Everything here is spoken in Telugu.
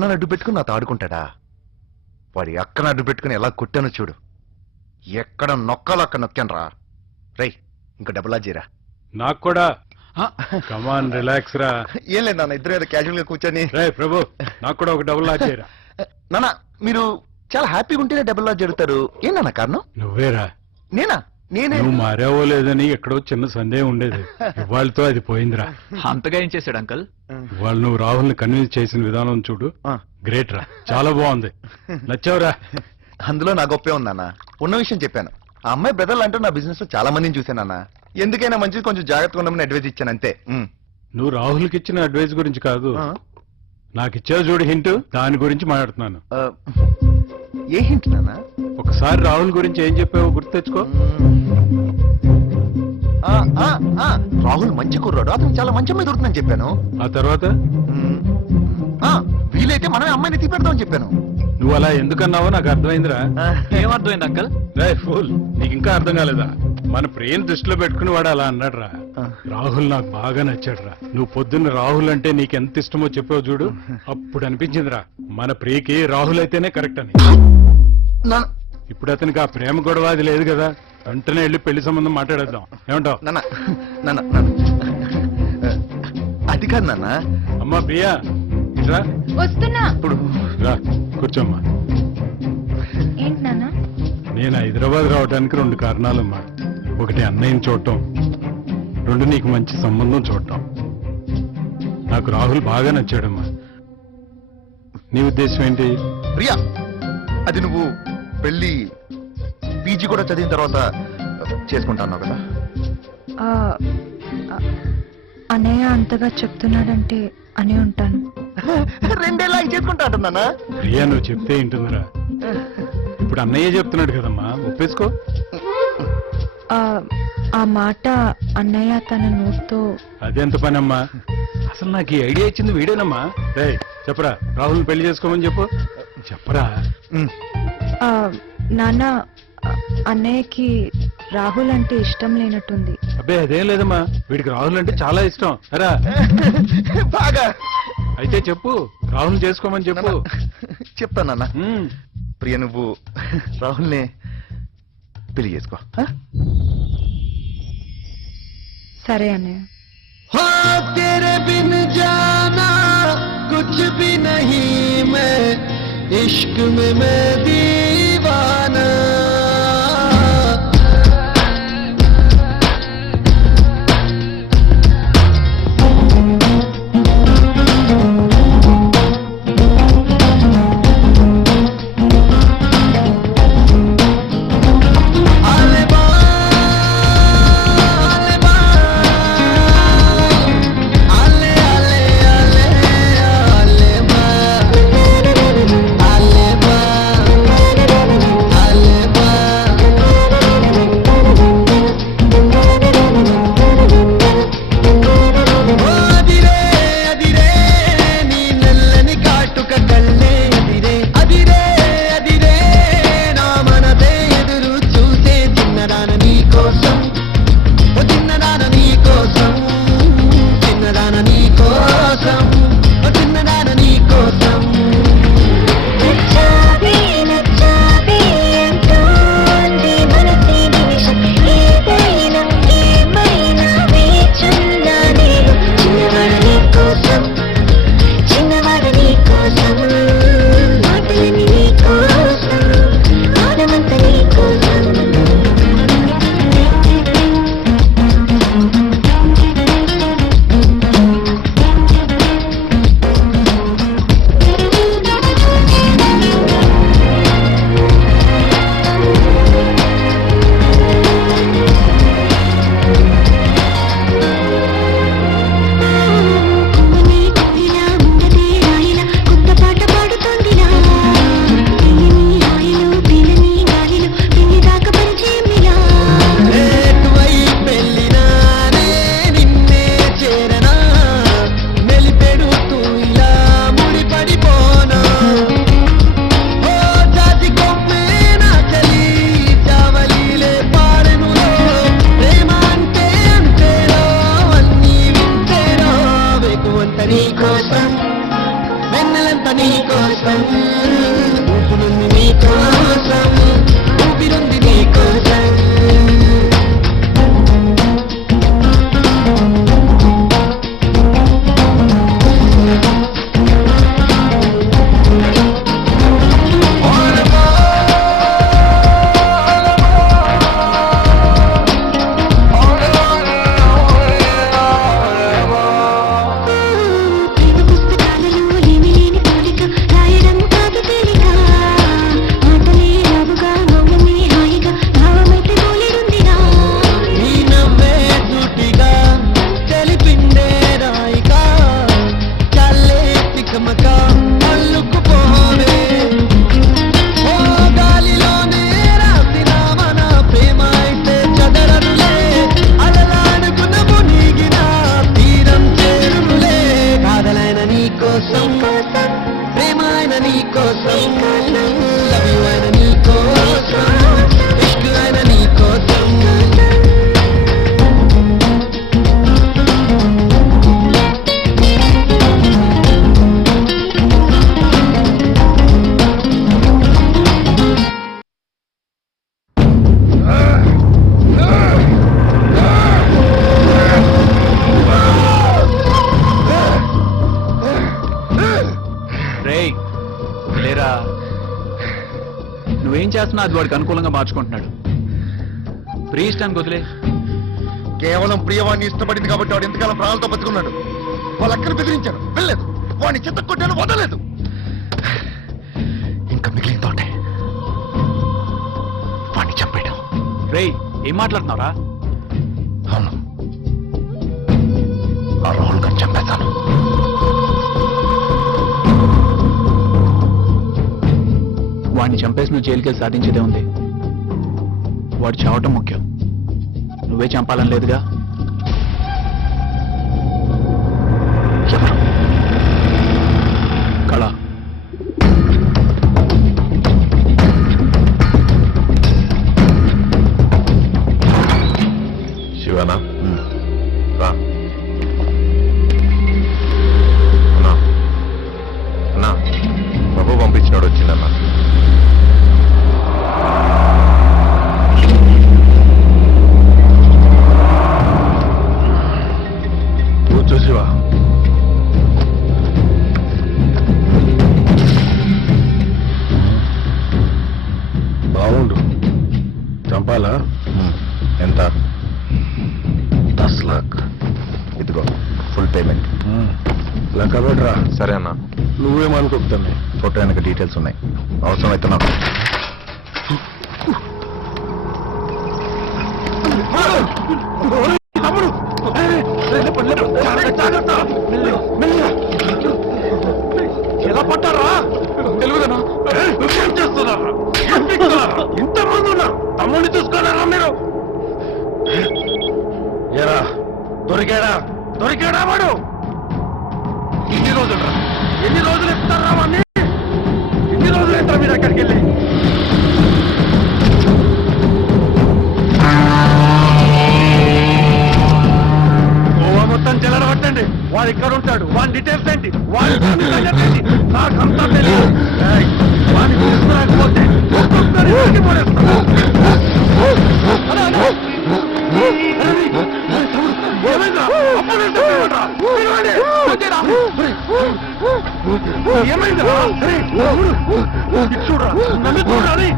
నన్ను అడ్డు పెట్టుకుని నాతో ఆడుకుంటాడా? వాడి అక్కను అడ్డు పెట్టుకుని ఎలా కొట్టానో చూడు. ఎక్కడ నొక్కాలో అక్కడ నొక్కాను రా. రై ఇంకా డబుల్ ఆజీరా. నాకు కూడా. కమాన్ రిలాక్స్ రా. ఏం లేదు నాన్న, ఇద్దరు క్యాజువల్ గా కూర్చొని. రే ప్రభు, నాకు కూడా ఒక డబుల్ ఆజీరా. నాన్న మీరు చాలా హ్యాపీగా ఉంటేనే డబుల్ లాజ్ జరుగుతారు. ఏంటన్నా కారణం? నువ్వేరా. నేనా? నేనే. నువ్వు మారావో లేదని ఎక్కడో చిన్న సందేహం ఉండేది. ఇవాళతో అది పోయిందిరా. అంతగా ఏం చేశాడు అంకల్? ఇవాళ నువ్వు రాహుల్ని కన్విన్స్ చేసిన విధానం చూడు, గ్రేట్ రా. చాలా బాగుంది, నచ్చావురా. అందులో నా గొప్పే ఉందన్న. ఉన్న విషయం చెప్పాను. ఆ అమ్మాయి బ్రదర్లు అంటూ నా బిజినెస్ లో చాలా మందిని చూశానన్న. ఎందుకైనా మంచిది కొంచెం జాగ్రత్తగా ఉండమని అడ్వైజ్ ఇచ్చాను అంతే. నువ్వు రాహుల్కి ఇచ్చిన అడ్వైస్ గురించి కాదు, నాకు ఇచ్చావు చూడు హింట్, దాని గురించి మాట్లాడుతున్నాను. ఏ హింట్ నాన్న? ఒకసారి రాహుల్ గురించి ఏం చెప్పావో గుర్తు తెచ్చుకో. రాహుల్ మంచి కుర్రాడు, అతను చాలా మంచి అమ్మాయి దొరుకుతుందని చెప్పాను. ఆ తర్వాత వీలైతే మనమే అమ్మాయిని తీపెడదామని చెప్పాను. నువ్వు అలా ఎందుకన్నావో నాకు అర్థమైందిరా. ఏమర్థమైంది అంకల్? రే ఫూల్, నీకు ఇంకా అర్థం కాలేదా? మన ప్రేమ దృష్టిలో పెట్టుకుని వాడు అలా అన్నాడు రా. రాహుల్ నాకు బాగా నచ్చాడు రా. నువ్వు పొద్దున్న రాహుల్ అంటే నీకు ఎంత ఇష్టమో చెప్పావు చూడు, అప్పుడు అనిపించిందిరా మన ప్రియకి రాహుల్ అయితేనే కరెక్ట్ అని. ఇప్పుడు అతనికి ఆ ప్రేమ గొడవ అది లేదు కదా, వెంటనే వెళ్ళి పెళ్లి సంబంధం మాట్లాడేద్దాం. ఏమంటావు? అది కాదు నాన్న. అమ్మా ప్రియా, ఇట్రా. వస్తున్నా. ఇప్పుడు రా కూర్చోమ్మా. ఏంటి నాన్న? నేను హైదరాబాద్ రావడానికి 2 కారణాలమ్మా. ఒకటి అన్నయ్యని చూడటం, 2 నీకు మంచి సంబంధం చూడటం. నాకు రాహుల్ బాగా నచ్చాడమ్మా. నీ ఉద్దేశం ఏంటి? ప్రియా, అది నువ్వు పెళ్లి పీజీ కూడా చదివిన తర్వాత చేసుకుంటాను కదా. అన్నయ్య అంతగా చెప్తున్నాడంటే అనే ఉంటాను. 2 ఏళ్ళకి చేసుకుంటా అంటున్నానా? ప్రియా నువ్వు చెప్తే ఏంటుందిరా. ఇప్పుడు అన్నయ్య చెప్తున్నాడు కదమ్మా, ఒప్పేసుకో. ఆ మాట అన్నయ్య తన నోటితో. అదెంత పని అమ్మా? అసలు నాకు ఈ ఐడియా ఇచ్చింది వీడేనమ్మా. రే చెప్పరా, రాహుల్ని పెళ్లి చేసుకోమని చెప్పు. చెప్పరా. నాన్న, అన్నయ్యకి రాహుల్ అంటే ఇష్టం లేనట్టుంది. అబ్బే అదేం లేదమ్మా, వీడికి రాహుల్ అంటే చాలా ఇష్టం. అరా బాగా. అయితే చెప్పు, రాహుల్ చేసుకోమని చెప్పు. చెప్తానన్నా. ప్రియ, నువ్వు రాహుల్ని పెళ్లి చేసుకో. సరే అన్నయ్య. तेरे बिन जाना कुछ भी नहीं, मैं इश्क में मैं दीवाना. నీకోసం ఊపునుంది నీకోసం ఊపిరుంది నీకోసం ఐదు పుస్తకాలలో ఏమీ లేని పోలిక రాయడం కాదు తేలిక మాటలే రావుగా మౌనమే హాయిగా భావమైతే పోలేదుందిగా నీ నవ్వే సూటిగా తెలిపిందే రాయిగా చల్లే తికమక అల్లుకుపోవే ఓ గాలిలోనే రాసిన మన ప్రేమ అయితే చదరనులే అలలాడుకున్న మునిగిన తీరం చేరునులే కాదలైన నీకోసం ప్రేమైన నీకోసం లవ్ యు అయిన నీకోసం ఇష్క్ అయిన నీకోసం రేయ్ లేరా నువ్వేం చేస్తున్నా అది వాడికి అనుకూలంగా మార్చుకుంటున్నాడు ప్రీ ఇష్టానికి వదిలే కేవలం ప్రియవాడిని ఇష్టపడింది కాబట్టి వాడు ఎంతకాలం ప్రాణాలతో బతుకున్నాడు. వాళ్ళ అక్కను బెదిరించాను, వెళ్ళలేదు. వాడిని చిత్త కొట్టాను, వదలేదు. ఇంకా మిగిలిన తోటే వాడిని చంపేయడం. రేయ్ ఏం మాట్లాడుతున్నావురా అవును, ఆ రాహుల్ గారిని చంపేశాను. వాడిని చంపేసి నువ్వు జైలుకి సాధించేదే ఉంది. వాడు చావటం ముఖ్యం, నువ్వే చంపాలని లేదుగా. ఎవరు? కళ శివనా? రా. అన్నా అన్నా, బాబు పంపించినాడు, వచ్చిందన్నా. కూర్చో శివ. బాగుండు. చంపాలా? ఎంత? 10 लाख. ఇదిగో ఫుల్ పేమెంట్. లెక్క పెట్టరా. సరే అన్నా. నువ్వేమనుకుంటున్నాయి? ఫోటో వెనక డీటెయిల్స్ ఉన్నాయి, అవసరమైతే నాకు. ఎలా పట్టారా? తెలుగుదనా? ఏం చేస్తున్నారా? ఇంతమంది ఉన్నారు, తమ్ముడిని చూసుకోలేరా మీరు? ఏరా దొరికాడా? దొరికాడా వాడు? ఎన్ని రోజులు ఇస్తారా వాడిని? ఎన్ని రోజులు ఇస్తారా మీరు అక్కడికి వెళ్ళి? గోవా మొత్తం చెల్లరబట్టండి. వాడు ఇక్కడ ఉంటాడు, వాడి డీటెయిల్స్ ఏంటి, వాడి ఏంటి నాకంతా తెలియదు. వాడిని తీసుకురాకపోతే ఒక్కొక్కరి ఇంటికి పడేస్తా. ఏమైందా? ఏమైందా? చూడరా, నన్ను చూడాలి.